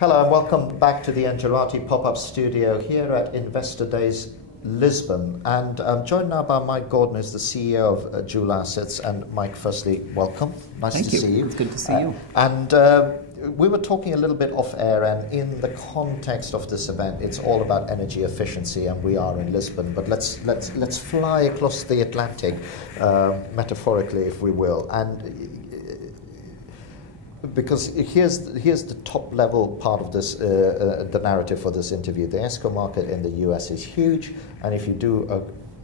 Hello and welcome back to the Angelati pop-up studio here at Investor Days Lisbon. And I'm joined now by Mike Gordon, who's the CEO of Joule Assets. And Mike, firstly, welcome. Nice to see you. It's good to see you. And we were talking a little bit off air, and in the context of this event, it's all about energy efficiency, and we are in Lisbon. But let's fly across the Atlantic, metaphorically, if we will. And because here's the top level part of this, the narrative for this interview. The ESCO market in the US is huge, and if you do a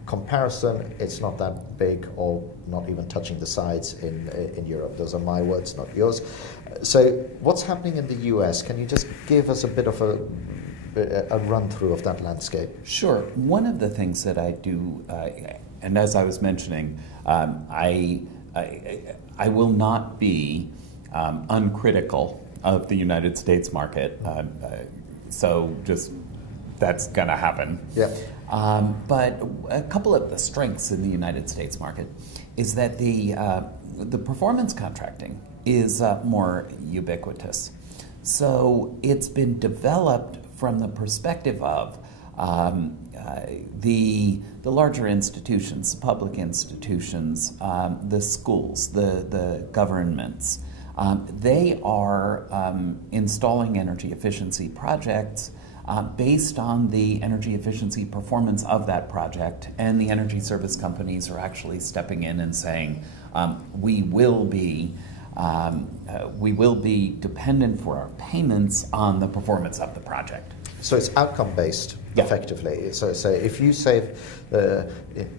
comparison, it's not that big or not even touching the sides in Europe. Those are my words, not yours. So what's happening in the US? Can you just give us a bit of a run through of that landscape? Sure. One of the things that I do, and as I was mentioning, I will not be uncritical of the United States market, so just that's going to happen. Yeah. But a couple of the strengths in the United States market is that the performance contracting is more ubiquitous. So it's been developed from the perspective of the larger institutions, the public institutions, the schools, the governments. They are installing energy efficiency projects based on the energy efficiency performance of that project, and the energy service companies are actually stepping in and saying, we will be dependent for our payments on the performance of the project. So it's outcome-based, yeah. Effectively. So if you save,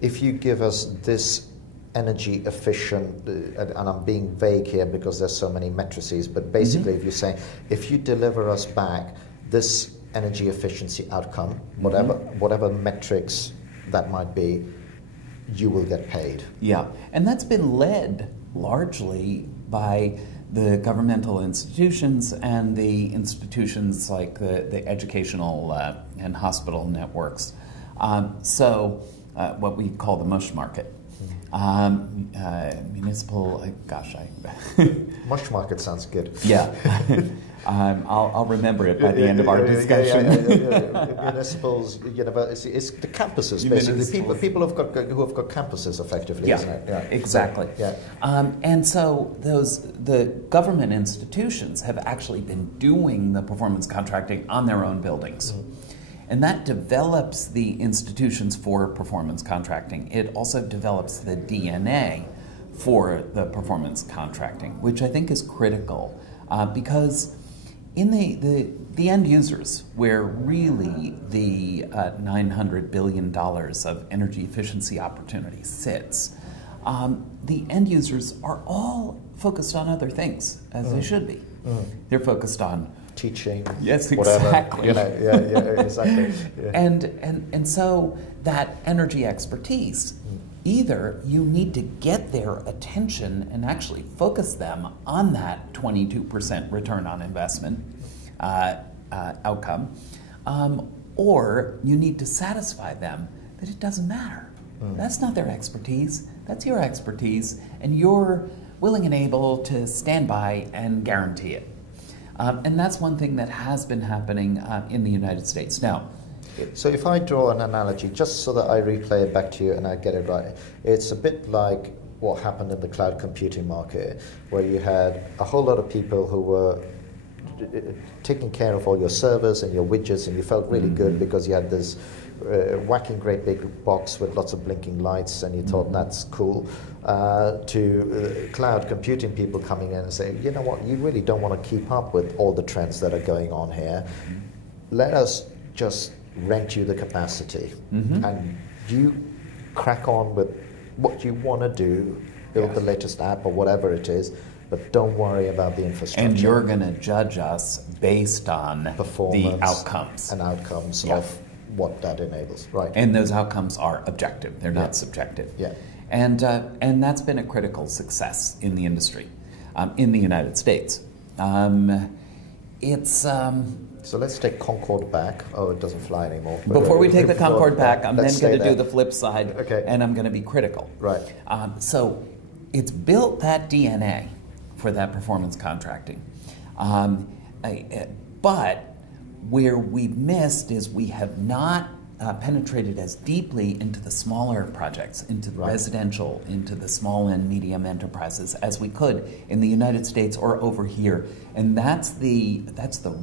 if you give us this energy efficient, and I'm being vague here because there's so many matrices, but basically if you say, if you deliver us back this energy efficiency outcome, whatever metrics that might be, you will get paid. Yeah, and that's been led largely by the governmental institutions and the institutions like the educational and hospital networks. So what we call the mush market. Municipal, gosh, Mush market sounds good. Yeah. I'll remember it by the end of our discussion. Municipals, universities, it's the campuses, basically. People who have got campuses, effectively, isn't it? Yeah, exactly. Yeah. And so the government institutions have actually been doing the performance contracting on their own buildings. And that develops the institutions for performance contracting. It also develops the DNA for the performance contracting, which I think is critical because in the end users, where really the $900 billion of energy efficiency opportunity sits, the end users are all focused on other things, as they should be. They're focused on teaching, yes, exactly. Whatever. Exactly. Yeah. And so that energy expertise, either you need to get their attention and actually focus them on that 22% return on investment outcome, or you need to satisfy them that it doesn't matter. That's not their expertise, that's your expertise, and you're willing and able to stand by and guarantee it. And that's one thing that has been happening in the United States. Now, so if I draw an analogy, just so that I replay it back to you and I get it right, it's a bit like what happened in the cloud computing market, where you had a whole lot of people who were taking care of all your servers and your widgets, and you felt really good because you had this whacking great big box with lots of blinking lights, and you thought that's cool, to cloud computing people coming in and saying, you know what, you really don't want to keep up with all the trends that are going on here. Let us just rent you the capacity, and you crack on with what you want to do, build the latest app or whatever it is, but don't worry about the infrastructure. And you're going to judge us based on performance, the outcomes. And outcomes of what that enables, right? And those outcomes are objective; they're not subjective. Yeah. And that's been a critical success in the industry, in the United States. So let's take Concorde back. Oh, it doesn't fly anymore. Before we take the Concorde back, I'm then going to do the flip side, okay. And I'm going to be critical. Right. So it's built that DNA for that performance contracting. But But where we've missed is we have not penetrated as deeply into the smaller projects, into the residential, into the small and medium enterprises as we could in the United States or over here. And that's the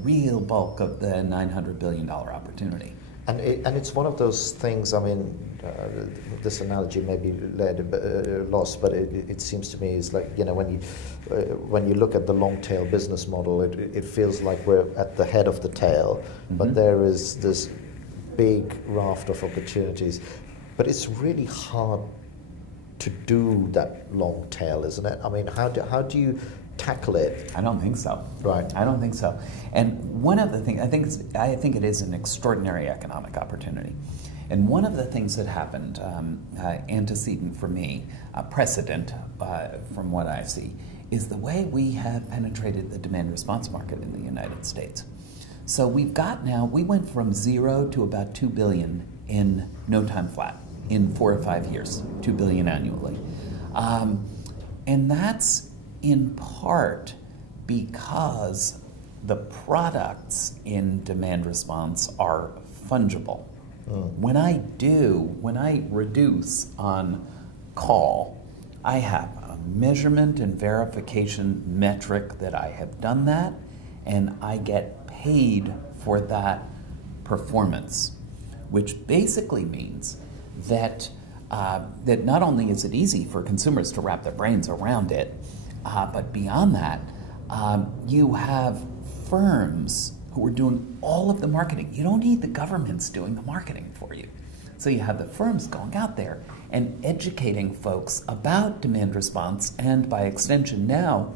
real bulk of the $900 billion opportunity. And it's one of those things, I mean, this analogy may be lost, but it seems to me is like, you know, when you look at the long tail business model, it feels like we're at the head of the tail, but there is this big raft of opportunities. But it's really hard to do that long tail, isn't it? I mean, how do you tackle it? I don't think so. Right. I don't think so. And one of the things, I think it is an extraordinary economic opportunity. And one of the things that happened, antecedent for me, precedent from what I see, is the way we have penetrated the demand response market in the United States. So we went from 0 to about 2 billion in no time flat, in 4 or 5 years, 2 billion annually. And that's in part because the products in demand response are fungible. When I reduce on call, I have a measurement and verification metric that I have done that, and I get paid for that performance, which basically means that that not only is it easy for consumers to wrap their brains around it, but beyond that, you have firms who are doing all of the marketing. You don't need the governments doing the marketing for you. So you have the firms going out there and educating folks about demand response and by extension now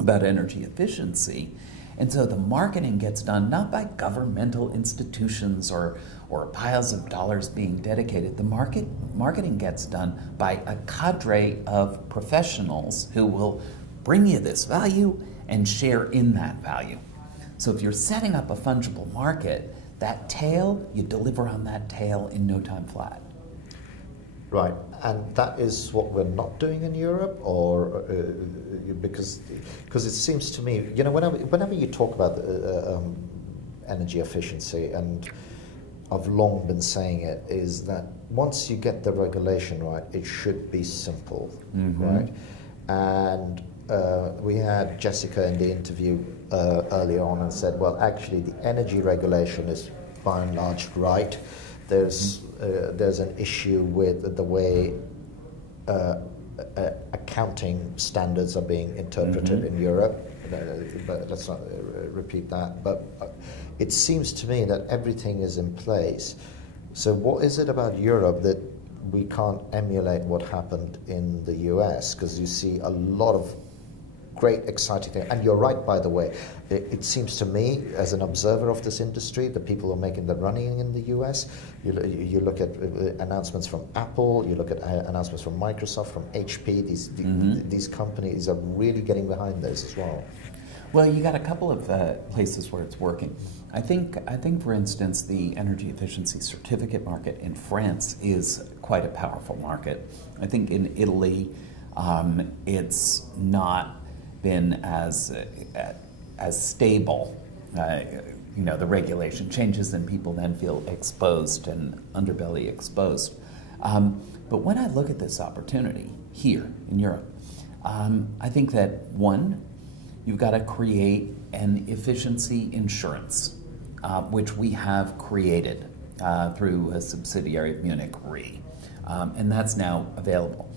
about energy efficiency. And so the marketing gets done not by governmental institutions or piles of dollars being dedicated. The marketing gets done by a cadre of professionals who will bring you this value and share in that value. So if you're setting up a fungible market, that tail, you deliver on that tail in no time flat. Right, and that is what we're not doing in Europe, or because it seems to me, you know, whenever you talk about energy efficiency, and I've long been saying it, is that once you get the regulation right, it should be simple, right? And we had Jessica in the interview earlier on and said, well, actually the energy regulation is by and large right. There's an issue with the way accounting standards are being interpreted in Europe. But let's not repeat that. But it seems to me that everything is in place. So what is it about Europe that we can't emulate what happened in the US? Because you see a lot of great, exciting thing. And you're right, by the way. It seems to me, as an observer of this industry, the people who are making the running in the US, you look at announcements from Apple, you look at announcements from Microsoft, from HP, these companies are really getting behind this as well. Well, you got a couple of places where it's working. I think, for instance, the energy efficiency certificate market in France is quite a powerful market. I think in Italy, it's not been as stable. You know, the regulation changes and people then feel exposed and underbelly exposed. But when I look at this opportunity here in Europe, I think that one, you've got to create an efficiency insurance, which we have created through a subsidiary of Munich Re, and that's now available.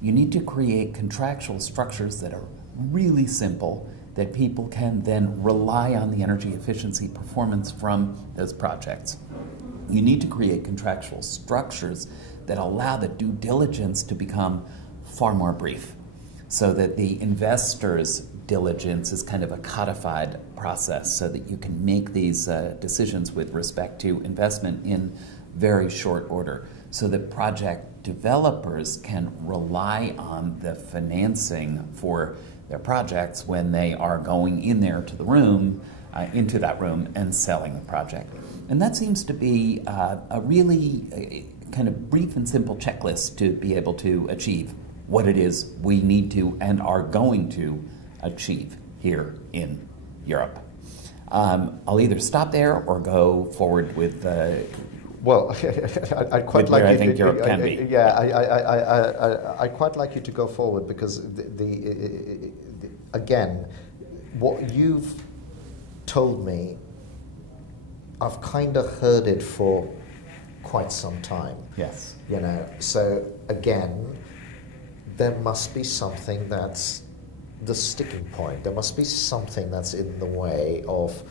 You need to create contractual structures that are really simple, that people can then rely on the energy efficiency performance from those projects. You need to create contractual structures that allow the due diligence to become far more brief, so that the investor's diligence is kind of a codified process, so that you can make these decisions with respect to investment in very short order, so that project developers can rely on the financing for their projects when they are going in there to the room, into that room and selling the project. And that seems to be a really kind of brief and simple checklist to be able to achieve what it is we need to and are going to achieve here in Europe. I'll either stop there or go forward with Well, I'd quite like where I you think to, Europe can be. Yeah, I'd quite like you to go forward because again, what you've told me, I've kind of heard it for quite some time. Yes. You know, so again, there must be something that's the sticking point. There must be something that's in the way of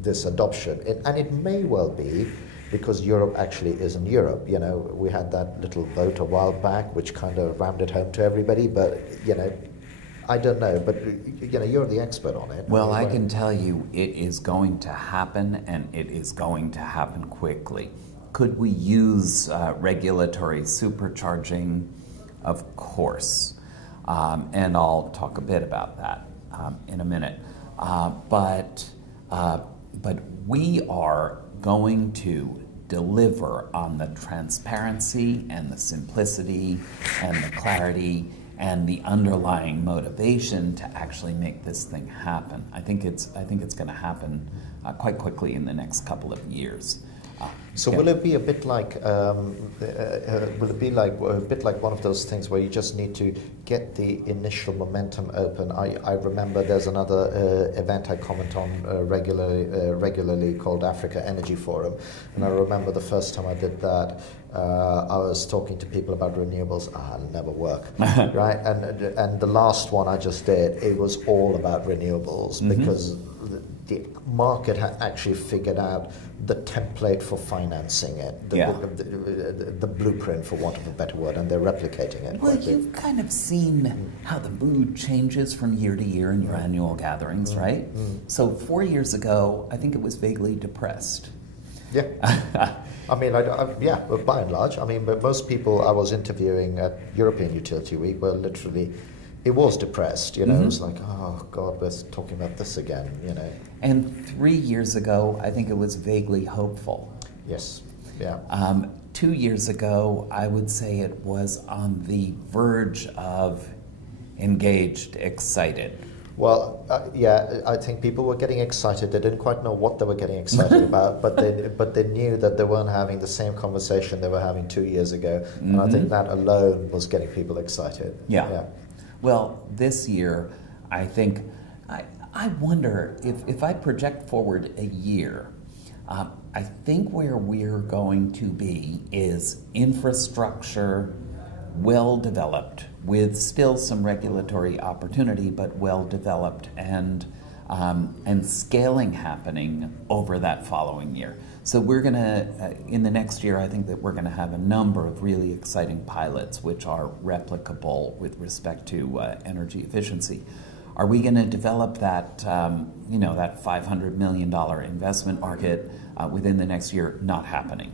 this adoption. And it may well be because Europe actually isn't Europe. You know, we had that little vote a while back which kind of rammed it home to everybody, but, you know, I don't know, but, you know, you're the expert on it. Well, I can tell you it is going to happen, and it is going to happen quickly. Could we use regulatory supercharging? Of course. And I'll talk a bit about that in a minute. But we are going to deliver on the transparency and the simplicity and the clarity and the underlying motivation to actually make this thing happen. I think it's going to happen quite quickly in the next couple of years. So will it be a bit like one of those things where you just need to get the initial momentum open? I remember there's another event I comment on regularly called Africa Energy Forum, and I remember the first time I did that, I was talking to people about renewables. It'll never work, right? And the last one I just did, it was all about renewables because the market had actually figured out the template for financing it, the blueprint, for want of a better word, and they're replicating it. Well, you've kind of seen how the mood changes from year to year in your annual gatherings, right? So 4 years ago, I think it was vaguely depressed. Yeah. I mean, but by and large, I mean, but most people I was interviewing at European Utility Week were literally, it was depressed, you know, it was like, oh God, we're talking about this again, you know. And 3 years ago, I think it was vaguely hopeful. Yes, yeah. 2 years ago, I would say it was on the verge of engaged, excited. Well, I think people were getting excited. They didn't quite know what they were getting excited about, but they knew that they weren't having the same conversation they were having 2 years ago. And I think that alone was getting people excited. Yeah. Well, this year, I think, I wonder if I project forward a year, I think where we're going to be is infrastructure well developed with still some regulatory opportunity, but well developed and scaling happening over that following year. So we're going to, in the next year, I think that we're going to have a number of really exciting pilots which are replicable with respect to energy efficiency. Are we going to develop that, that $500 million investment market within the next year? Not happening.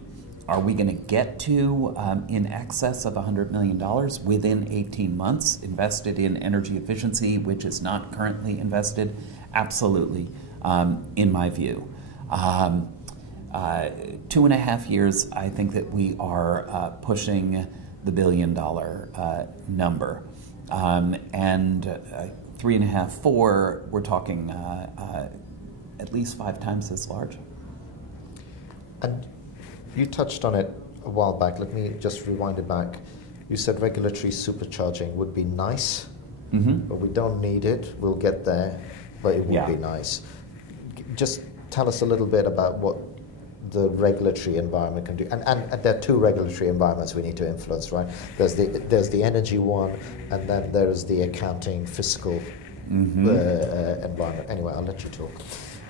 Are we going to get to in excess of $100 million within 18 months invested in energy efficiency, which is not currently invested? Absolutely, in my view. 2.5 years, I think that we are pushing the $1 billion number. And 3.5, 4, we're talking at least 5 times as large. And you touched on it a while back. Let me just rewind it back. You said regulatory supercharging would be nice, but we don't need it. We'll get there, but it would be nice. Just tell us a little bit about what the regulatory environment can do. And there are 2 regulatory environments we need to influence, right? There's the energy one, and then there's the accounting, fiscal environment. Anyway, I'll let you talk.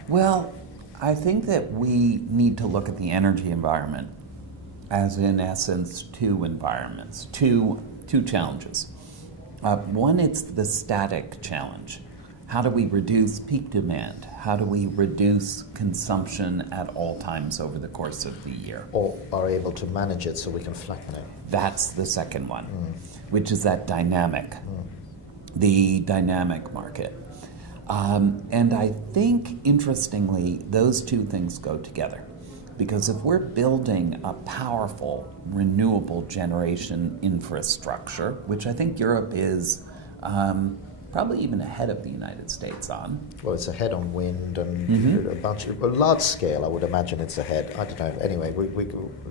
Well, I think that we need to look at the energy environment as, in essence, 2 environments, two challenges. One, it's the static challenge. How do we reduce peak demand? How do we reduce consumption at all times over the course of the year? Or are able to manage it so we can flatten it. That's the second one, which is that dynamic, the dynamic market. And I think, interestingly, those 2 things go together. Because if we're building a powerful renewable generation infrastructure, which I think Europe is probably even ahead of the United States on. Well, it's ahead on wind and a large scale, I would imagine it's ahead. I don't know. Anyway,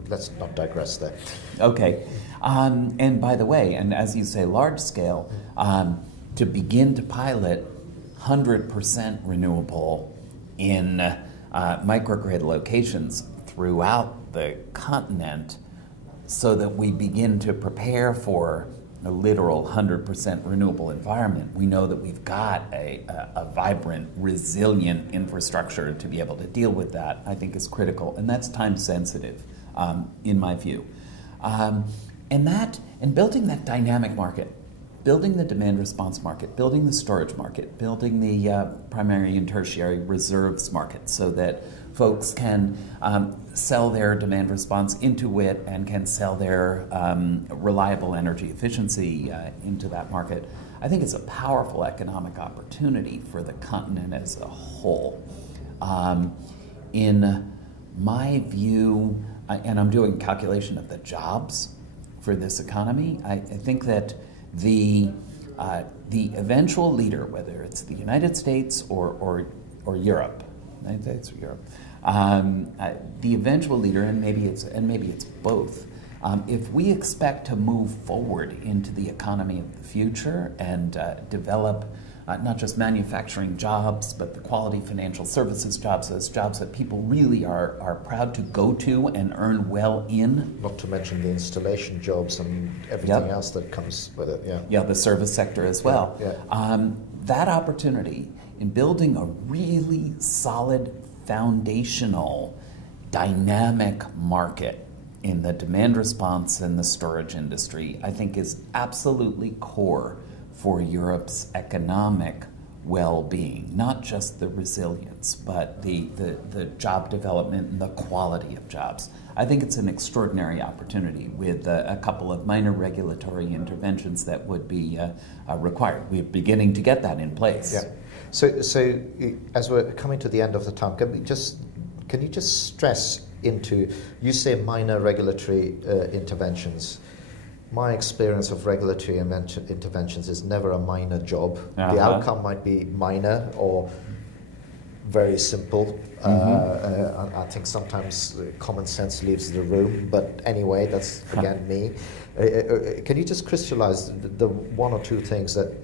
let's not digress there. Okay. And by the way, and as you say, large scale, to begin to pilot 100% renewable in microgrid locations throughout the continent so that we begin to prepare for a literal 100% renewable environment, we know that we've got a vibrant, resilient infrastructure to be able to deal with that, I think is critical. And that's time sensitive, in my view. And building that dynamic market, building the demand response market, building the storage market, building the primary and tertiary reserves market so that folks can sell their demand response into it and can sell their reliable energy efficiency into that market. I think it's a powerful economic opportunity for the continent as a whole. In my view, and I'm doing calculation of the jobs for this economy, I think that the eventual leader, whether it's the United States or Europe, United States or Europe, the eventual leader, and maybe it's both. If we expect to move forward into the economy of the future and develop not just manufacturing jobs, but the quality financial services jobs, those jobs that people really are proud to go to and earn well in. Not to mention the installation jobs and everything else that comes with it. Yeah. Yeah, the service sector as well. Yeah. That opportunity in building a really solid, foundational, dynamic market in the demand response and the storage industry, I think is absolutely core for Europe's economic well-being, not just the resilience, but the job development and the quality of jobs. I think it's an extraordinary opportunity with a couple of minor regulatory interventions that would be required. We're beginning to get that in place. Yeah. So as we're coming to the end of the time, can you just stress into, you say minor regulatory interventions. My experience of regulatory interventions is never a minor job. The outcome might be minor or very simple. I think sometimes common sense leaves the room, but anyway, that's again me. Can you just crystallize the one or two things that,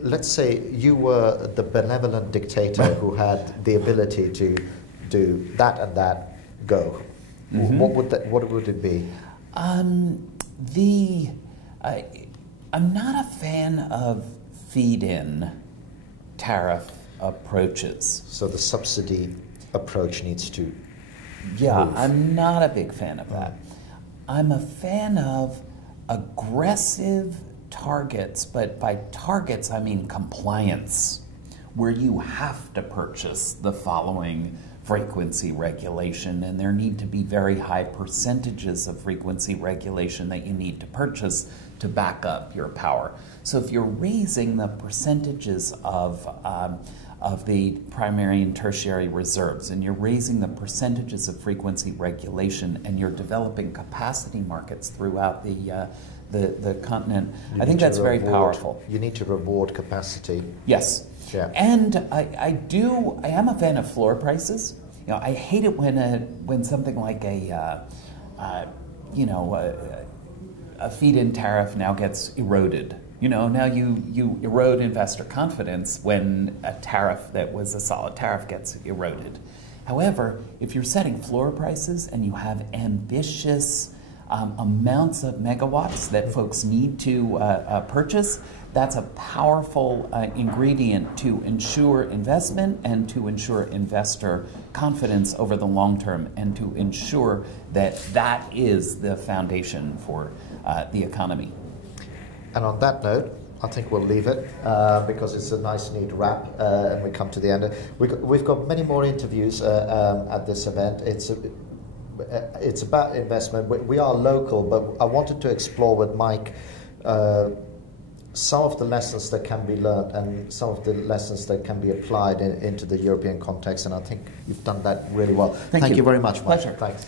let's say you were the benevolent dictator who had the ability to do that and that, go. What would it be? I'm not a fan of feed-in tariff approaches. So the subsidy approach needs to move. I'm not a big fan of that. I'm a fan of aggressive targets, but by targets I mean compliance, where you have to purchase the following frequency regulation, and there need to be very high percentages of frequency regulation that you need to purchase to back up your power. So if you're raising the percentages of the primary and tertiary reserves, and you're raising the percentages of frequency regulation, and you're developing capacity markets throughout the continent, I think that's very powerful. You need to reward capacity. Yes. Yeah. And I am a fan of floor prices. You know, I hate it when something like a feed-in tariff now gets eroded. You know, now you erode investor confidence when a tariff that was a solid tariff gets eroded. However, if you're setting floor prices and you have ambitious amounts of megawatts that folks need to purchase, that's a powerful ingredient to ensure investment and to ensure investor confidence over the long term, and to ensure that that is the foundation for the economy. And on that note, I think we'll leave it because it's a nice, neat wrap, and we come to the end. We've got many more interviews at this event. It's about investment. We are local, but I wanted to explore with Mike some of the lessons that can be learned and some of the lessons that can be applied into the European context, and I think you've done that really well. Thank you very much, Mike. Pleasure. Thanks.